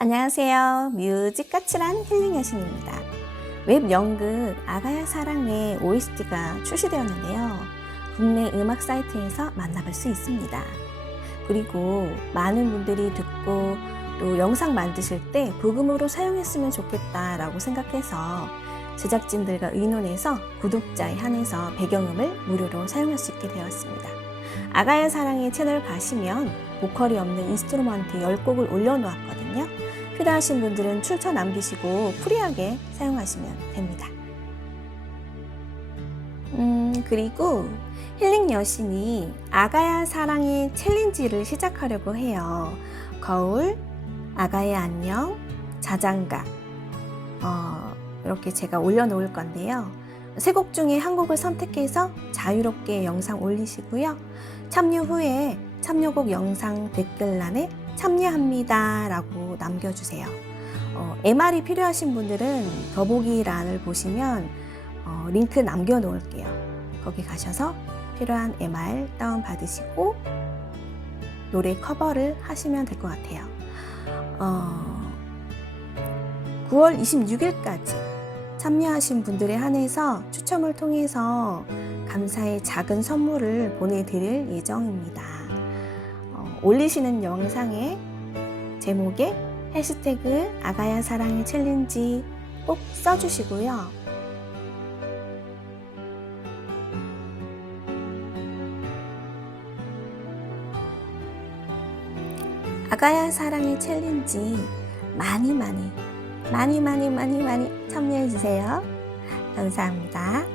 안녕하세요. 뮤직 까칠한 힐링 여신입니다. 웹 연극 아가야 사랑의 OST가 출시되었는데요. 국내 음악 사이트에서 만나볼 수 있습니다. 그리고 많은 분들이 듣고 또 영상 만드실 때 부금으로 사용했으면 좋겠다라고 생각해서 제작진들과 의논해서 구독자에 한해서 배경음을 무료로 사용할 수 있게 되었습니다. 아가야 사랑의 채널 가시면 보컬이 없는 인스트루먼트 10곡을 올려놓았거든요. 필요하신 분들은 출처 남기시고 프리하게 사용하시면 됩니다. 음, 그리고 힐링 여신이 아가야 사랑의 챌린지를 시작하려고 해요. 거울, 아가야 안녕, 자장가. 어, 이렇게 제가 올려놓을 건데요. 세 곡 중에 한 곡을 선택해서 자유롭게 영상 올리시고요. 참여 후에 참여곡 영상 댓글란에 참여합니다 라고 남겨주세요. 어, MR이 필요하신 분들은 더보기란을 보시면 어, 링크 남겨놓을게요. 거기 가셔서 필요한 MR 다운받으시고 노래 커버를 하시면 될 것 같아요. 어, 9월 26일까지 참여하신 분들에 한해서 추첨을 통해서 감사의 작은 선물을 보내드릴 예정입니다. 어, 올리시는 영상에 제목에 해시태그 아가야 사랑의 챌린지 꼭 써주시고요. 아가야 사랑의 챌린지 많이 많이 많이 많이 많이 많이 참여해 주세요. 감사합니다.